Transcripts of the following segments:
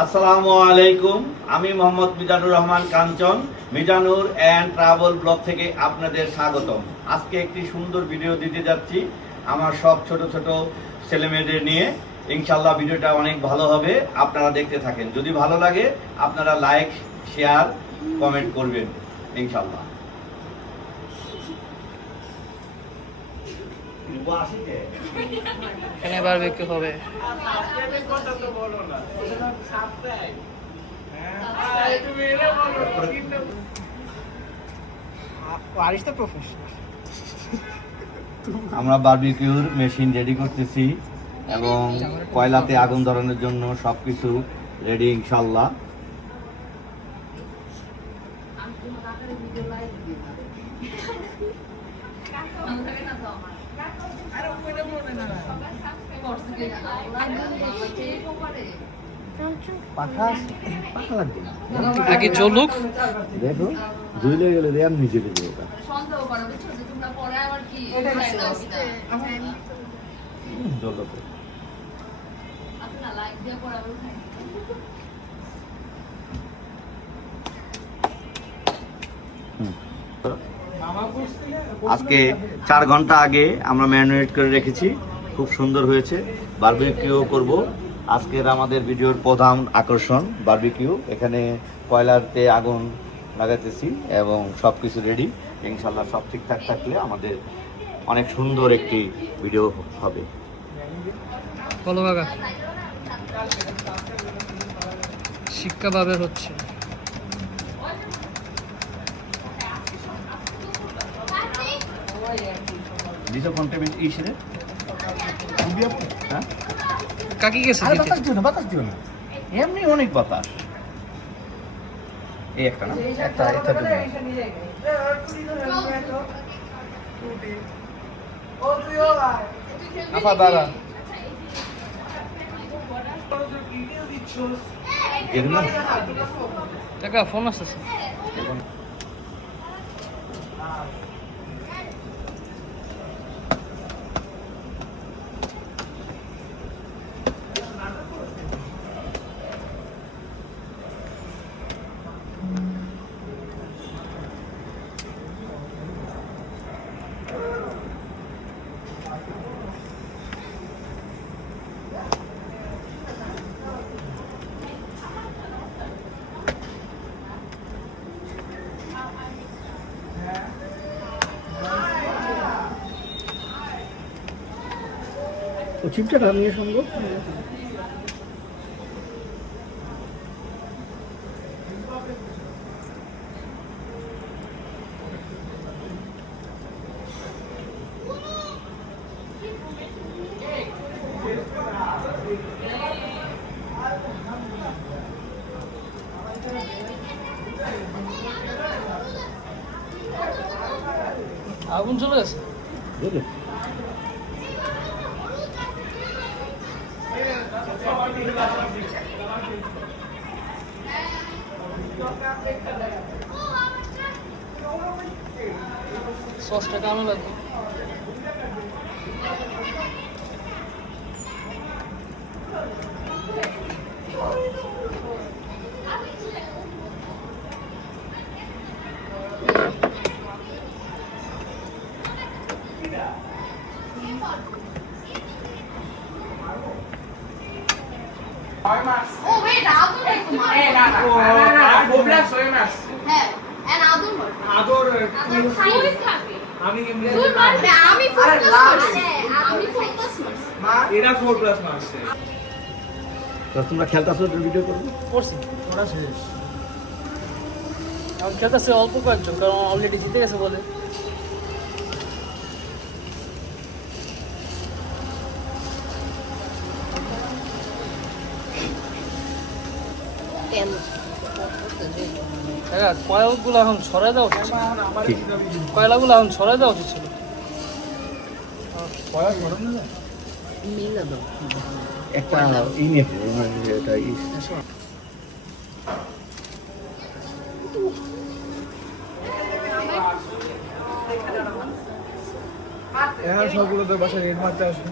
আসসালামু আলাইকুম। আমি মোহাম্মদ মিজানুর রহমান কাঞ্চন, মিজানুর অ্যান্ড ট্রাভেল ব্লগ থেকে আপনাদের স্বাগতম। আজকে একটি সুন্দর ভিডিও দিতে যাচ্ছি আমার সব ছোট ছোট ছেলেমেয়েদের নিয়ে। ইনশাল্লাহ ভিডিওটা অনেক ভালো হবে, আপনারা দেখতে থাকেন। যদি ভালো লাগে আপনারা লাইক, শেয়ার, কমেন্ট করবেন ইনশাল্লাহ। এখানে বারবিকিউ হবে। আমরা বারবিকিউর মেশিন রেডি করতেছি এবং কয়লাতে আগুন ধরানোর জন্য সবকিছু রেডি ইনশাল্লাহ। আগে চলুক, দেখো ঝুলে গেলে দেয়ার নিচে দেবে ওটা। আজকে 4 ঘন্টা আগে আমরা ম্যারিনেট করে রেখেছি, খুব সুন্দর হয়েছে। বারবিকিউ করব আজকের আমাদের ভিডিওর প্রধান আকর্ষণ বারবিকিউ। এখানে কয়লাতে আগুন লাগাতেছি এবং সব কিছু রেডি। ইনশাল্লাহ সব ঠিকঠাক থাকলে আমাদের অনেক সুন্দর একটি ভিডিও হবে। বলো কাকা, শিক্ষা ভাবে হচ্ছে। দিছো কন্টেমেন্ট ইসরে হ্যাঁ কাকি গেছে আর দিতে? বাতাস দিও না, এমনি অনেক বাতাস। এই একটা না, একটা এটা তুমি আপা দাঁড়া এগুলো কাকা ফোন আসতেছে। ও চিপটা নিয়ে সম্ভব আগুন চলে গেছে। সসটা কেমন লাগবে? Oh wait, Adul है तुम्हारा? Eh, ना बोबला सोए मास है, and Adul बोल। आदर Adul खाई खाते। আমি কেমনে তুই মান না আমি ফোকাস করছি। আমি ফোকাস করছি। এরা 4+ মাস তো তোমরা খেলতাছো ভিডিও করবে করছি, ওরা শেষ। এখন খেলতেছে অল্প কয়েকজন, কারণ অলরেডি জিতে গেছে বলে। কয়লাগুলো এখন ছড়াই দেওয়া উচিত ছিল। ঠিক কয়লাগুলো এখন ছড়াই দেওয়া উচিত ছিল। একটা ই নিয়ে এটা এখন সবগুলো তো বাসায় রেড মারতে আসবে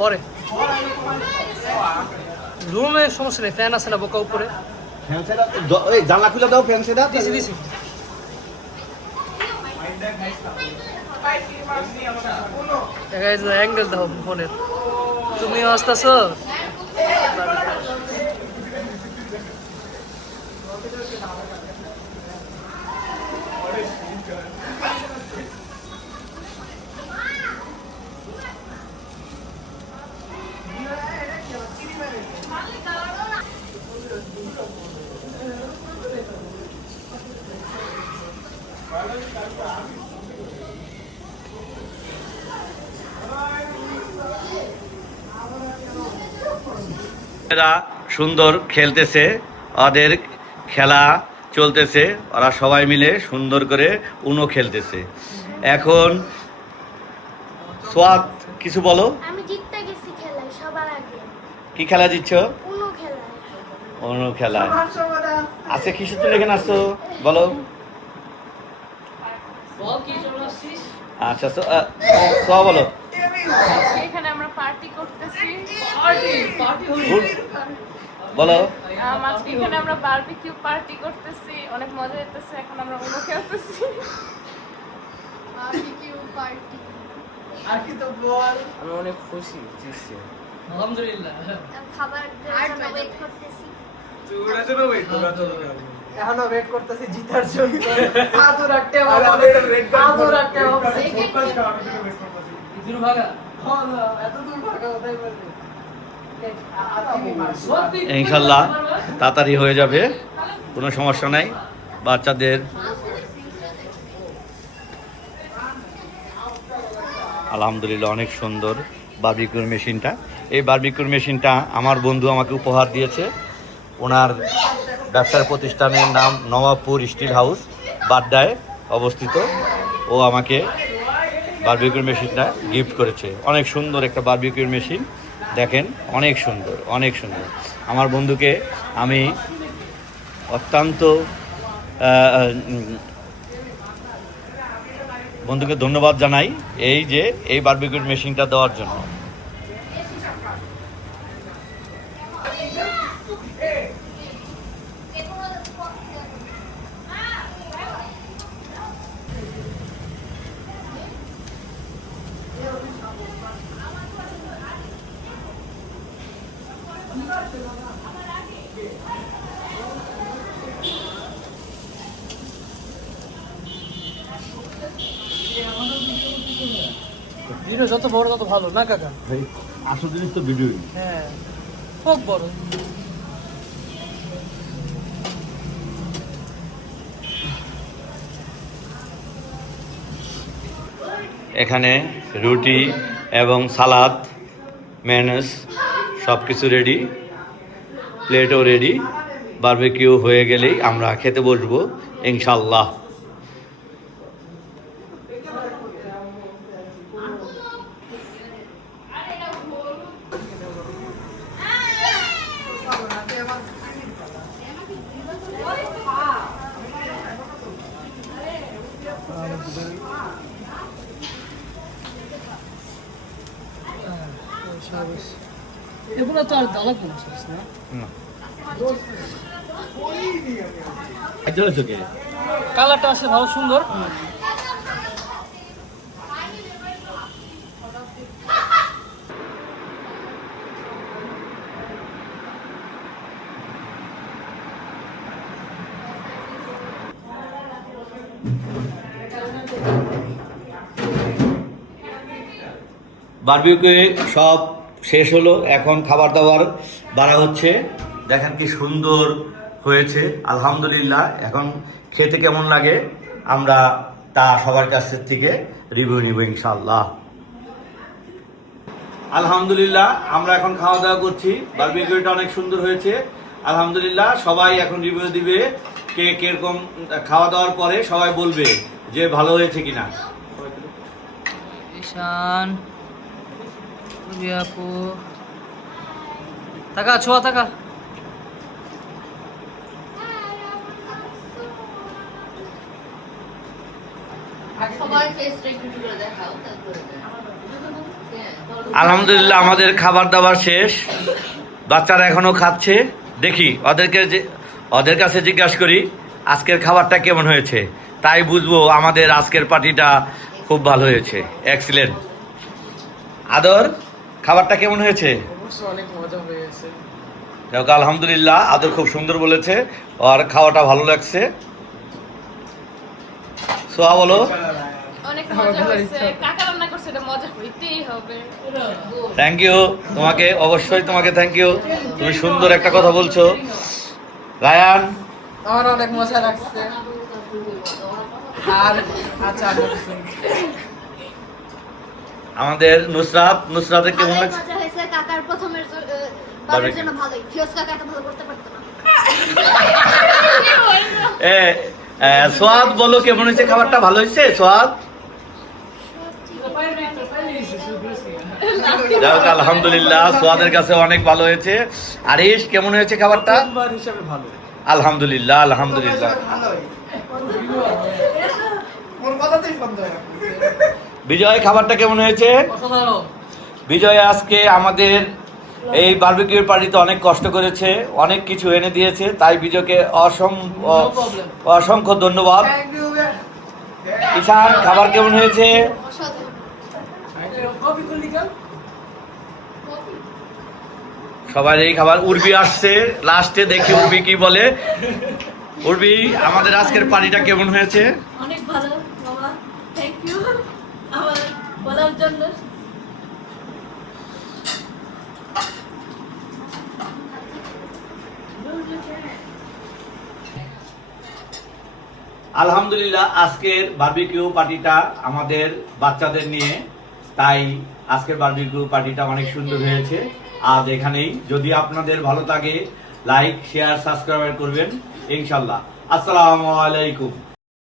পরে রুমে সমস্যা নেই, ফ্যান আছে না বোকা উপরে? ফ্যান সেটা জানলা খুলে দাও, ফ্যান সেটা দিছি দিছি। অ্যাঙ্গেল দাও ফোনের। তুমি আসতেছো? এরা সুন্দর খেলতেছে, ওদের খেলা চলতেছে, ওরা সবাই মিলে সুন্দর করে উনো খেলতেছে। এখন সোয়াদ কিছু বলো। আমি জিততে গেছি খেলায় সবার আগে। কি খেলা দিচ্ছ? উনো খেলায়। উনো খেলায়। আচ্ছা কিসের জন্য এখানে আসছো বলো। আচ্ছা সোয়া বলো। এখানে আমরা পার্টি করতেছি। বলো। এখানে আমরা বারবিকিউ পার্টি করতেছি, অনেক মজা হইতেছে। এখন আমরা উনো খেলতেছি। Barbecue party. আর কি তো বল। আমি অনেক খুশি জিতছি, আলহামদুলিল্লাহ। খাবার জন্য ওয়েট করতেছি। চুড়া চুড়া ওয়েট করা চলবে। এখনো ওয়েট করতেছি জিতার জন্য। আদু রাখতে আর হবে, আমাদের রেড কার্ড আদু রাখতে হবে। ফোকাস করা আমি ওয়েট করতেছি। ইদুর ভাগা এত দূর ভাগা কোথায় বলবে? ইনশাল্লাহ তাড়াতাড়ি হয়ে যাবে, কোনো সমস্যা নাই। বাচ্চাদের আলহামদুলিল্লাহ অনেক সুন্দর বারবিকিউর মেশিনটা। এই বারবিকিউর মেশিনটা আমার বন্ধু আমাকে উপহার দিয়েছে। ওনার ব্যবসার প্রতিষ্ঠানের নাম নবাবপুর স্টিল হাউস, বাড্ডায় অবস্থিত। ও আমাকে বারবিকিউর মেশিনটা গিফট করেছে। অনেক সুন্দর একটা বারবিকিউর মেশিন, দেখেন অনেক সুন্দর, অনেক সুন্দর। আমার বন্ধুকে আমি অত্যন্ত বন্ধুকে ধন্যবাদ জানাই এই যে এই বারবিকিউর মেশিনটা দেওয়ার জন্য। ভিডিও যত বড় তত ভালো না কাকা? আসল জিনিস তো ভিডিও। হ্যাঁ খুব বড়। এখানে রুটি এবং সালাদ, মেয়োনেজ সব কিছু রেডি, প্লেটও রেডি। বারবিকিউ হয়ে গেলেই আমরা খেতে বসবো ইনশাল্লাহ। এগুলো তো আর আলাদা না কালারটা আসে ভালো সুন্দর। বারবিকিউ সব শেষ হলো, এখন খাবার দাবার বাড়া হচ্ছে। দেখেন কি সুন্দর হয়েছে আলহামদুলিল্লাহ। এখন খেতে কেমন লাগে আমরা তা সবার কাছ থেকে রিভিউ নিব ইনশাআল্লাহ। আলহামদুলিল্লাহ আমরা এখন খাওয়া দাওয়া করছি। বারবিকিউটা অনেক সুন্দর হয়েছে আলহামদুলিল্লাহ। সবাই এখন রিভিউ দিবে কে কিরকম খাওয়া দাওয়ার পরে সবাই বলবে যে ভালো হয়েছে কিনা। ঈশান আপু টাকা ছোয়া টাকা সবার ফেসটা একটু করে দেখাও তারপরে আলহামদুলিল্লাহ আমাদের খাবার দাবার শেষ, বাচ্চারা এখনো খাচ্ছে। দেখি ওদের কাছে জিজ্ঞাসা করি আজকের খাবারটা কেমন হয়েছে, তাই বুঝবো আমাদের আজকের পার্টিটা খুব ভালো হয়েছে, এক্সিলেন্ট। আদর, খাবারটা কেমন হয়েছে? অবশ্য অনেক মজা হয়েছে। যাক আলহামদুলিল্লাহ, আদর খুব সুন্দর বলেছে, আর খাওয়াটা ভালো লাগছে। সোয়া বলো। অনেক মজা হয়েছে, কাকা রান্না করছে, এটা মজা হইতেই হবে। থ্যাংক ইউ তোমাকে, অবশ্যই তোমাকে থ্যাংক ইউ, তুমি সুন্দর একটা কথা বলছো। রায়ান, আমার অনেক মজা লাগছে। আর আচ্ছা আমাদের নুসরাতের কেমন লাগছে? মজা হয়েছে কাকার প্রথমের বারের জন্য ভালোই ফিরোজ কাকা এত ভালো করতে পারতো না সোয়াদ বলো কেমন হয়েছে খাবারটা? ভালো হয়েছে সোয়াদ? যাক আলহামদুলিল্লাহ, সোয়াদের কাছে অনেক ভালো হয়েছে। আরিশ, কেমন হয়েছে খাবারটা? প্রথমবার হিসাবে ভালো। আলহামদুলিল্লাহ আলহামদুলিল্লাহ। ওর কথাতেই সন্দেহ। বিজয়, খাবারটা কেমন হয়েছে? অসাধারণ। বিজয় আজকে আমাদের এই বারবিকিউ পার্টিতে অনেক কষ্ট করেছে, অনেক কিছু এনে দিয়েছে, তাই বিজয়কে অসংখ্য ধন্যবাদ। Thank you. ঈশান, খাবার কেমন হয়েছে? অসাধারণ কপি করলি কেন? সবার এই খাবার। উর্বি আসছে লাস্টে, দেখি উর্বি কি বলে। উর্বি, আমাদের আজকের পার্টিটা কেমন হয়েছে? অনেক ভালো বাবা থ্যাংক ইউ আমার বলার জন্য আলহামদুলিল্লাহ আজকের বারবিকিউ পার্টিটা আমাদের বাচ্চাদের নিয়ে, তাই আজকের বারবিকিউ পার্টিটা অনেক সুন্দর হয়েছে। আজ এখানেই, যদি আপনাদের ভালো লাগে লাইক শেয়ার সাবস্ক্রাইব করবেন ইনশাল্লাহ। আসসালামু আলাইকুম।